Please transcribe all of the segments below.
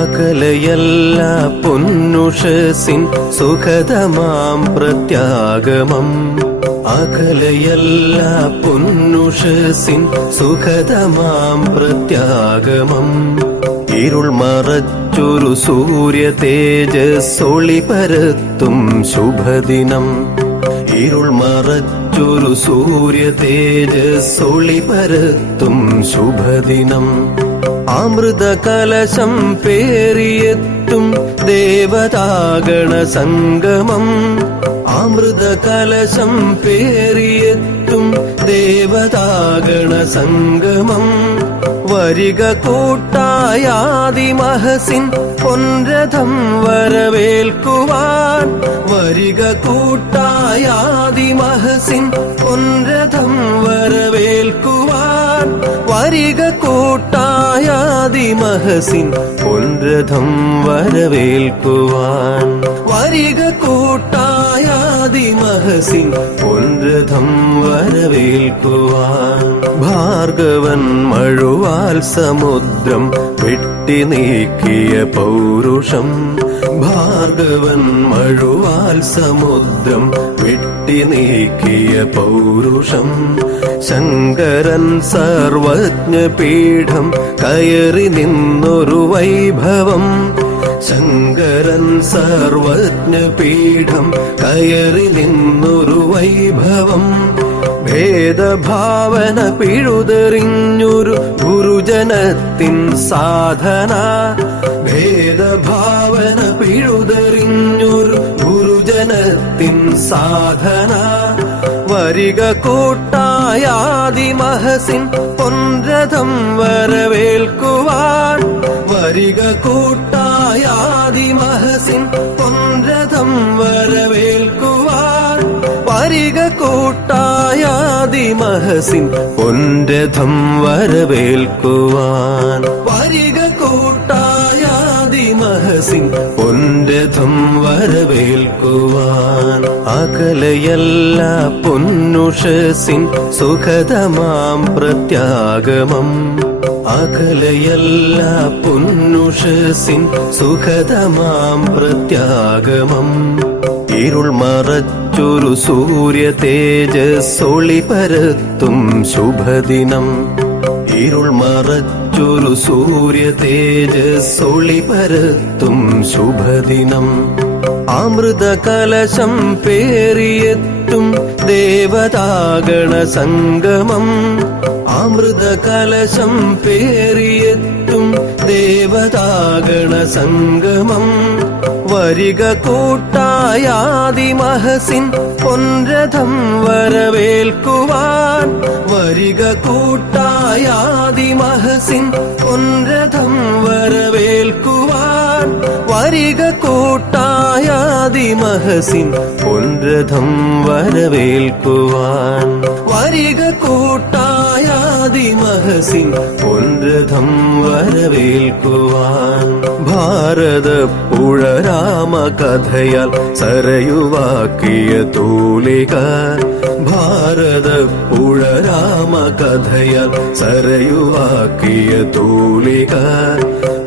അകലയല്ല പൊന്നുഷസിൻ സുഖതമാം പ്രത്യാഗമം. അകലയല്ല പൊന്നുഷസിൻ സുഖതമാം പ്രത്യാഗമം. ഇരുൾ മറച്ചൊരു സൂര്യ തേജസ്സൊളി പരത്തും ശുഭദിനം. ഇരുൾ മറച്ചൊരു സൂര്യ തേജസ്സൊളി പരത്തും ശുഭദിനം. അമൃത കലശം പേറിയെത്തും ദേവതാഗണ സംഗമം. അമൃത കലശം പേറിയെത്തും ദേവതാഗണ സംഗമം. വരിക കൂട്ടായാദിമഹസിൻ പൊൻരഥം വരവേൽക്കുവാൻ. വരിക കൂട്ടായാദിമഹസിൻ പൊൻരഥം വരവേൽക്കുവാൻ. വരിക കൂട്ടായാദിമഹസിൻ പൊൻരഥം വരവേൽക്കുവാൻ. വരിക കൂട്ടായാദിമഹസിൻ പൊൻരഥം വരവേൽക്കുവാൻ. ഭാർഗവൻ മഴുവാൽ സമുദ്രം വെട്ടി നീക്കിയ പൗരുഷം. ഭാർഗവൻ മഴുവാൽ സമുദ്രം വെട്ടി നീക്കിയ പൗരുഷം. ശങ്കരൻ സർവജ്ഞപീഠം കയറി നിന്നൊരു വൈഭവം. ശങ്കരൻ സർവജ്ഞപീഠം കയറി നിന്നൊരു വൈഭവം. ഭേദഭാവന പിഴുതെറിഞ്ഞൊരു ഗുരുജനത്തിൻ സാധന. ഭേദഭാവന പിഴുതെറിഞ്ഞൊരു ഗുരുജനത്തിൻ സാധന. വരിക കൂട്ടായാദിമഹസിൻ പൊൻരഥം വരവേൽക്കുവാൻ. വരിക കൂട്ടായാദിമഹസിൻ പൊൻരഥം വരവേൽക്കുവാൻ. വരിക കൂട്ടായാദിമഹസിൻ പൊൻരഥം വരവേൽക്കുവാൻ. വരിക കൂട്ടായാദിമഹസിൻ പൊൻരഥം വരവേൽക്കുവാൻ. അകലയല്ല പൊന്നുഷസിൻ സുഖതമാം പ്രത്യാഗമം. അകലയല്ല പൊന്നുഷസിൻ സുഖതമാം പ്രത്യാഗമം. ഇരുൾ മറച്ചൊരു സൂര്യ തേജസ്സൊളി പരത്തും ശുഭദിനം. ഇരുൾ മറച്ചൊരു സൂര്യ തേജസ്സൊളി പരത്തും ശുഭദിനം. അമൃത കലശം പേറിയെത്തും ദേവതാഗണ സംഗമം. അമൃത കലശം പേറിയെത്തും ദേവതാഗണ സംഗമം. വരിക കൂട്ടായാദിമഹസിൻ പൊൻരഥം വരവേൽക്കുവാൻ. വരിക കൂട്ടായാദിമഹസിൻ പൊൻരഥം വരവേൽക്കുവാൻ. വരിക കൂട്ടായാദിമഹസിൻ പൊൻരഥം വരവേൽക്കുവാൻ. വരിക കൂട്ടായാദിമഹസിൻ പൊൻരഥം വരവേൽക്കുവാൻ. ഭാരതപ്പുഴ രാമകഥയാൽ സരയുവാക്കിയ തൂലിക. ഭാരതപ്പുഴ രാമകഥയാൽ സരയുവാക്കിയ തൂലിക.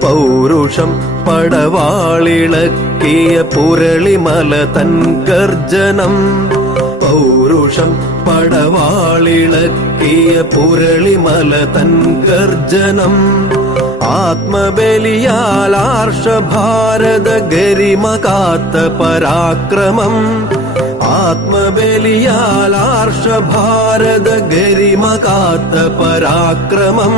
പൗരുഷം പടവാളിളക്കിയ പുരളിമല തൻ ഗർജനം. പൗരുഷം പടവാളിളക്കിയ പുരളിമല തൻ ഗർജനം. ആത്മബലിയാൽ ആർഷഭാരത ഗരിമ കാത്ത പരാക്രമം. ആത്മബലിയാൽ ആർഷഭാരത ഗരിമ കാത്ത പരാക്രമം.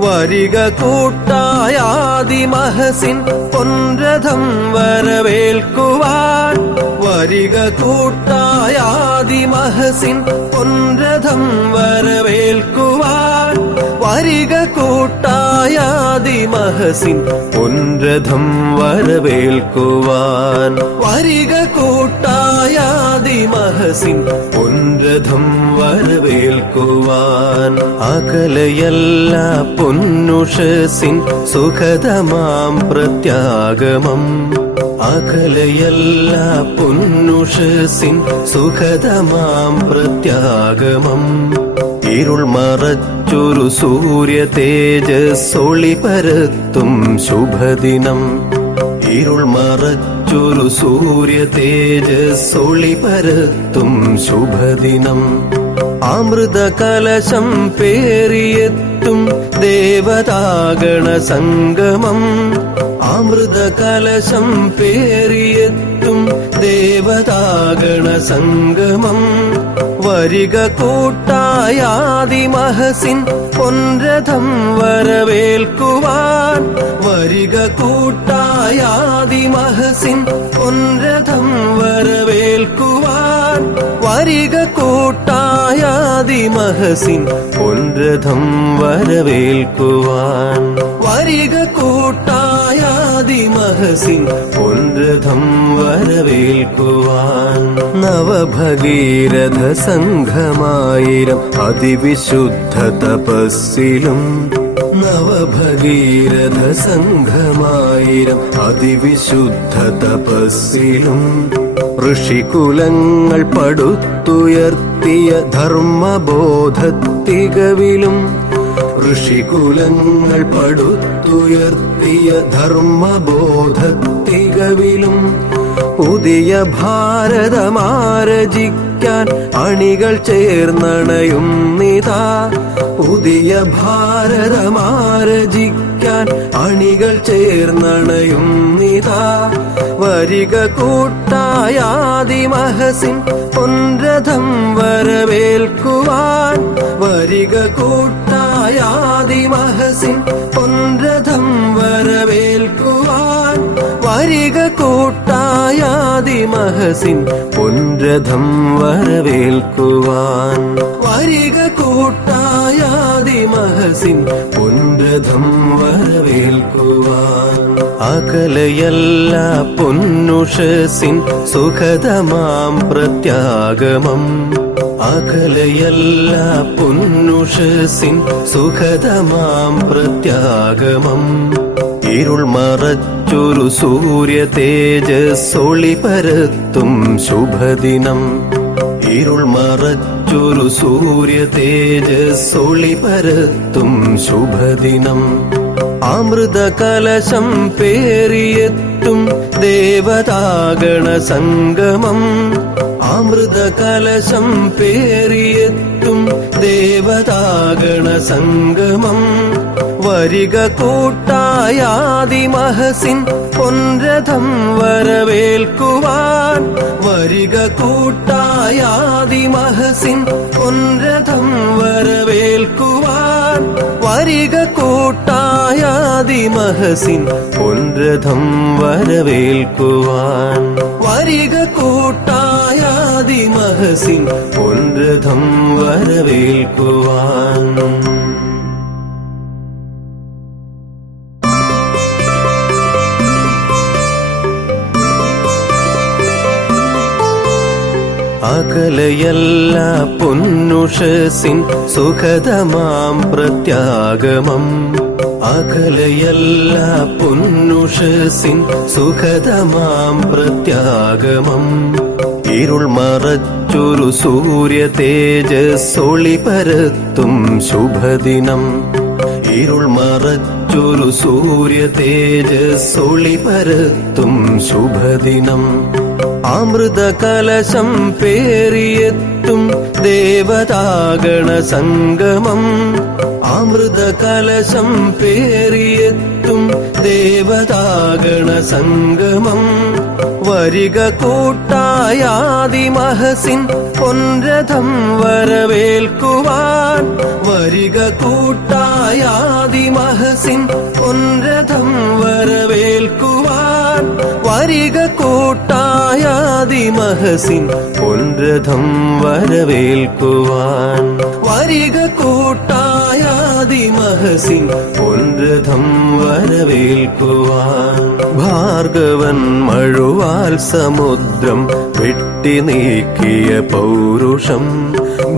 വരിക കൂട്ടായാദിമഹസിൻ പൊൻരഥം വരവേൽക്കുവാൻ. വരിക കൂട്ടായാദിമഹസിൻ പൊൻരഥം വരവേൽക്കുവാൻ. വരിക കൂട്ടായാദിമഹസിൻ പൊൻരഥം വരവേൽക്കുവാൻ. വരിക കൂട്ടായാദിമഹസിൻ പൊൻരഥം വരവേൽക്കുവാൻ അകലയല്ല പൊന്നുഷസിൻ സുഖതമാം പ്രത്യാഗമം അകലയല്ല പൊന്നുഷസിൻ സുഖതമാം പ്രത്യാഗമം ഇരുൾ മറച്ചൊരു സൂര്യ തേജസ്സൊളി പരത്തും ശുഭദിനം ഇരുൾ മറച്ചൊരു സൂര്യ തേജസ്സൊളി പരത്തും ശുഭദിനം അമൃത കലശം പേറിയെത്തും ദേവതാഗണ സംഗമം അമൃത കലശം പേറിയെത്തും ദേവതാഗണ സംഗമം വരിക കൂട്ടായാദിമഹസിൻ പൊൻരഥം വരവേൽക്കുവാൻ വരിക കൂട്ടായാദിമഹസിൻ പൊൻരഥം വരവേൽക്കുവാൻ വരിക കൂട്ടായാദിമഹസിൻ പൊൻരഥം വരവേൽക്കുവാൻ വരിക കൂട്ടായാദിമഹസിൻ പൊൻരഥം വരവേൽക്കുവാൻ നവഭഗീരഥ സംഘമായിരം അതിവിശുദ്ധ തപസ്സിലും നവഭഗീരഥ സംഘമായിരം അതിവിശുദ്ധ തപസ്സിലും ഋഷികുലങ്ങൾ പടുത്തുയർത്തിയ ധർമ്മബോധത്തികവിലും ഋഷികുലങ്ങൾ പടുത്തുയർത്തിയ ധർമ്മബോധത്തികവിലും പുതിയ ഭാരതമാരചിക്കാൻ അണികൾ ചേർന്നണയുന്നിതാ പുതിയ ഭാരതമാരചിക്കാൻ അണികൾ ചേർന്നണയുന്നിതാ വരിക കൂട്ടായാദിമഹസിൻ പൊൻരഥം വരവേൽക്കുവാൻ വരിക കൂട്ടായാദിമഹസിൻ പൊൻരഥം വരവേൽക്കുവാൻ വരിക കൂട്ടായാദിമഹസിൻ പൊൻരഥം വരവേൽക്കുവാൻ വരിക കൂട്ടായാദിമഹസിൻ പൊൻരഥം വരവേൽക്കുവാൻ അകലയല്ല പൊന്നുഷസിൻ സുഖതമാം പ്രത്യാഗമം അകലയല്ല പൊന്നുഷസിൻ സുഖതമാം പ്രത്യാഗമം ഇരുൾ മറച്ചൊരു സൂര്യ തേജസ്സൊളി പരത്തും ശുഭദിനം ഇരുൾ മറച്ചൊരു സൂര്യ തേജസ്സൊളി പരത്തും ശുഭദിനം അമൃത കലശം പേറിയെത്തും ദേവതാഗണ സംഗമം അമൃത കലശം പേറിയെത്തും ദേവതാഗണ സംഗമം വരിക കൂട്ടായാദിമഹസിൻ പൊൻരഥം വരവേൽക്കുവാൻ വരിക കൂട്ടായാദിമഹസിൻ പൊൻരഥം വരവേൽക്കുവാൻ വരിക കൂട്ടായാദിമഹസിൻ പൊൻരഥം വരവേൽക്കുവാൻ വരിക കൂട്ടായാദിമഹസിൻ പൊൻരഥം വരവേൽക്കുവാൻ അകലയല്ല പൊന്നുഷസിൻ സുഖതമാം പ്രത്യാഗമം അകലയല്ല പൊന്നുഷസിൻ സുഖതമാം പ്രത്യാഗമം ഇരുൾ മറച്ചൊരു സൂര്യ തേജസ്സൊളി പരത്തും ശുഭദിനം ഇരുൾ മറച്ചൊരു സൂര്യ തേജസ്സൊളി പരത്തും ശുഭദിനം അമൃത കലശം പേറിയെത്തും ദേവതാഗണ സംഗമം അമൃത കലശം പേറിയെത്തും ദേവതാഗണ സംഗമം വരിക കൂട്ടായാദിമഹസിൻ പൊൻരഥം വരവേൽക്കുവാൻ വരിക കൂട്ടായാദിമഹസിൻ പൊൻരഥം വരവേൽക്കുവാൻ വരിക കൂട്ടായാദിമഹസിൻ പൊൻരഥം വരവേൽക്കുവാൻ വരിക കൂട്ടായാദിമഹസിൻ പൊൻരഥം വരവേൽക്കുവാൻ ഭാർഗവൻ മഴുവാ മഴുവാൽ സമുദ്രം വെട്ടി നീക്കിയ പൗരുഷം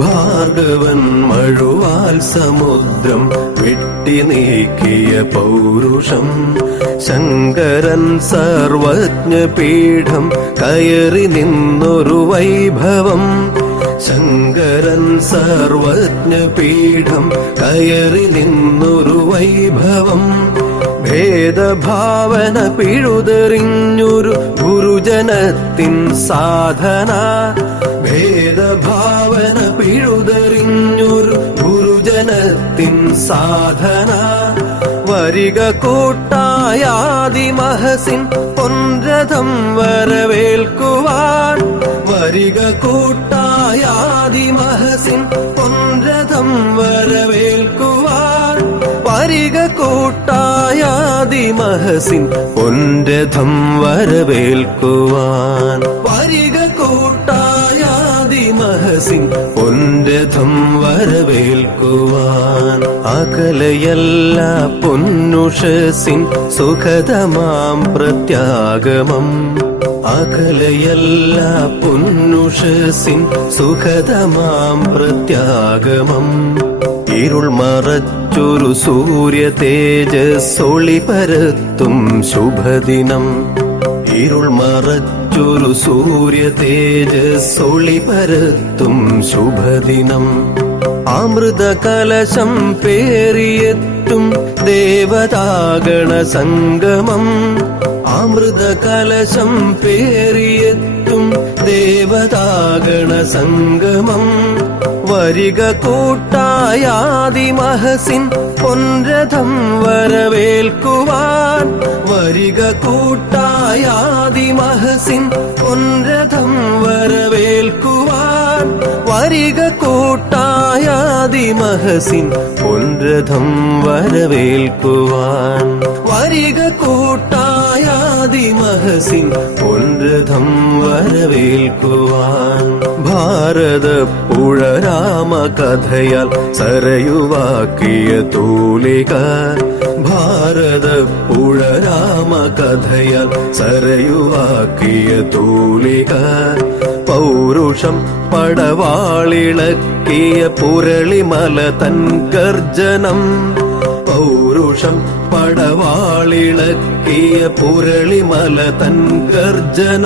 ഭാർഗവൻ മഴുവാൽ സമുദ്രം വെട്ടി നീക്കിയ പൗരുഷം ശങ്കരൻ സർവജ്ഞപീഠം കയറി നിന്നൊരു വൈഭവം ശങ്കരൻ സർവജ്ഞപീഠം കയറി നിന്നൊരു വൈഭവം ഭേദഭാവന പിഴുതെറിഞ്ഞൊരു ഗുരുജനത്തിൻ സാധന ഭേദഭാവന പിഴുതെറിഞ്ഞൊരു ഗുരുജനത്തിൻ സാധന വരിക കൂട്ടായാദിമഹസിൻ പൊൻരഥം വരവേൽക്കുവാൻ വരിക കൂട്ടായാദിമഹസിൻ പൊൻരഥം വരവേൽക്കുവാൻ വരിക കൂട്ടായാദിമഹസിൻ പൊൻരഥം വരവേൽക്കുവാൻ വരിക കൂട്ടായാദിമഹസിൻ പൊൻരഥം വരവേൽക്കുവാൻ അകലയല്ല പൊന്നുഷസിൻ സുഖതമാം പ്രത്യാഗമം അകലയല്ല പൊന്നുഷസിൻ സുഖതമാം പ്രത്യാഗമം ഇരുൾ മറച്ചൊരു സൂര്യ തേജസ്സൊളി പരത്തും ശുഭദിനം ഇരുൾ മറച്ചൊരു സൂര്യ തേജസ്സൊളി പരത്തും ശുഭദിനം അമൃത കലശം പേറിയെത്തും ദേവതാഗണ സംഗമം അമൃത കലശം പേറിയെത്തും ദേവതാഗണ സംഗമം വരിക കൂട്ടായാദിമഹസിൻ പൊൻരഥം വരവേൽക്കുവാൻ വരിക കൂട്ടായാദിമഹസിൻ പൊൻരഥം വരവേൽക്കുവാൻ വരിക കൂട്ടായാദിമഹസിൻ പൊൻരഥം വരവേൽക്കുവാൻ വരിക കൂട്ടായാദിമഹസിൻ പൊൻരഥം വരവേൽക്കുവാൻ ഭാരതപ്പുഴ രാമകഥയാൽ സരയുവാക്കിയ തൂലിക ഭാരതപ്പുഴ രാമകഥയാൽ സരയുവാക്കിയ തൂലിക പൗരുഷം പടവാളിളക്കിയ പുരളിമല തൻ ഗർജനം പൗരുഷം പടവാളിളക്കിയ പുരളിമല തൻ ഗർജനം